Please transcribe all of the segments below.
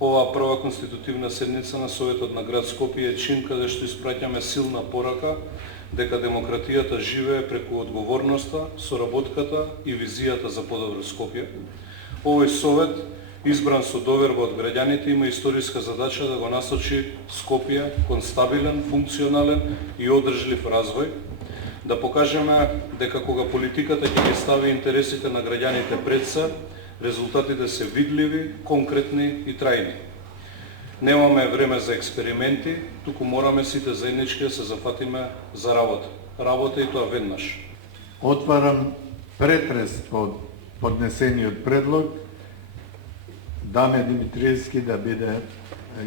Оваа прва конститутивна седница на Советот на град Скопје е чин каде што испраќаме силна порака дека демократијата живее преку одговорноста, соработката и визијата за подобро Скопје. Овој совет, избран со доверба од граѓаните, има историска задача да го насочи Скопје кон стабилен, функционален и одржлив развој, да покажеме дека кога политиката ќе ги стави интересите на граѓаните пред се, резултатите се видливи, конкретни и трајни. Немаме време за експерименти, туку мораме сите заеднички да се зафатиме за работа. Работа и тоа веднаш. Отварам претрес под поднесениот предлог Даме Димитриевски да биде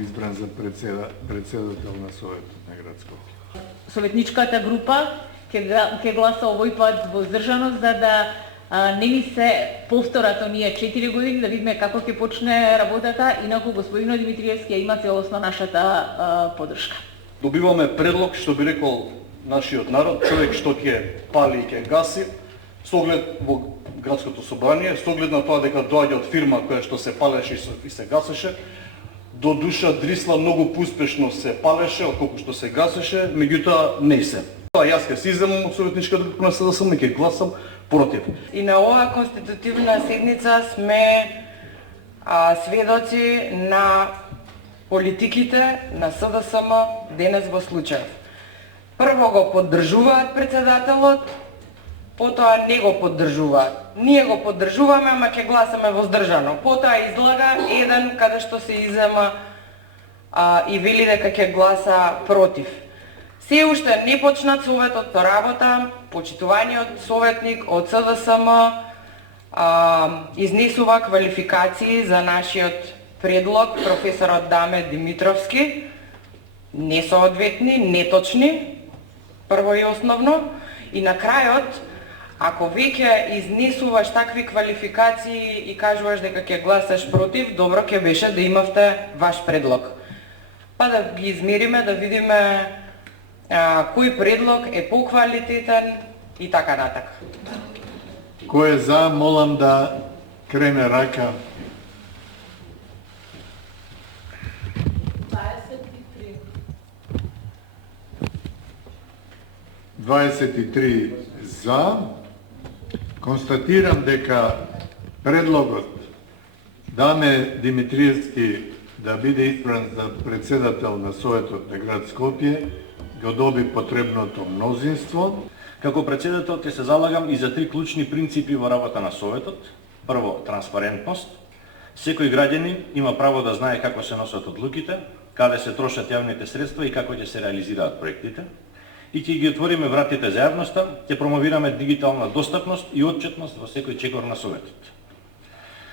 избран за председател на Советот на град Скопје. Советничката група ќе гласа овој пат воздржано, за да не ни се повторат оние 4 години, да видиме како ќе почне работата, инаку господино Димитриевски има целосно нашата поддршка. Добиваме предлог, што би рекол нашиот народ, човек што ќе пали и ќе гаси, со оглед во градското собрание, со оглед на тоа дека доаѓа од фирма која што се палеше и се гасеше, до душа Дрисла многу поуспешно се палеше отколку што се гасеше, меѓутоа не се. Јас ќе се иземам од советничката група на СДСМ и ќе гласам против. И на оваа конститутивна седница сме сведоци на политиките на СДСМ денес во случај. Прво го поддржуваат председателот, потоа не го поддржуваат. Ние го поддржуваме, ама ќе гласаме воздржано. Потоа излага еден каде што се изема и вели дека ќе гласа против. Се уште не почнат советот со работа, почитуваниот советник од СДСМ изнесува квалификации за нашиот предлог, професорот Даме Димитровски, несоодветни, неточни, прво и основно, и на крајот, ако веќе изнесуваш такви квалификации и кажуваш дека ќе гласаш против, добро ќе беше да имавте ваш предлог. Па да ги измериме, да видиме кој предлог е поквалитетен и така натака. Кој е за, молам да крене рака. 23 за. Констатирам дека предлогот Даме Димитриевски да биде избран за председател на Советот на град Скопје го доби потребното мнозинство. Како председател ќе се залагам и за 3 клучни принципи во работа на Советот. Прво, транспарентност. Секој граѓанин има право да знае како се носат одлуките, каде се трошат јавните средства и како ќе се реализираат проектите. И ќе ги отвориме вратите за јавноста, ќе промовираме дигитална достапност и отчетност во секој чекор на Советот.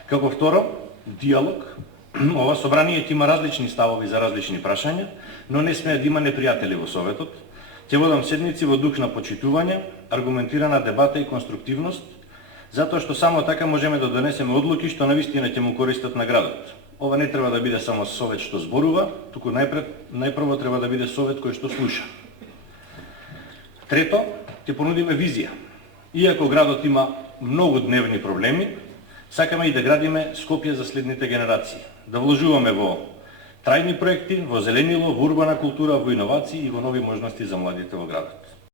Како второ, диалог. Ова собрание ќе има различни ставови за различни прашања, но не смее да има непријатели во Советот. Ќе водам седници во дух на почитување, аргументирана дебата и конструктивност, затоа што само така можеме да донесеме одлуки што навистина ќе му користат на градот. Ова не треба да биде само совет што зборува, туку најпрво треба да биде совет кој што слуша. Трето, ќе понудиме визија. Иако градот има многу дневни проблеми, сакаме и да градиме Скопје за следните генерации. Да вложуваме во трајни проекти, во зеленило, во урбана култура, во иновации и во нови можности за младите во градот.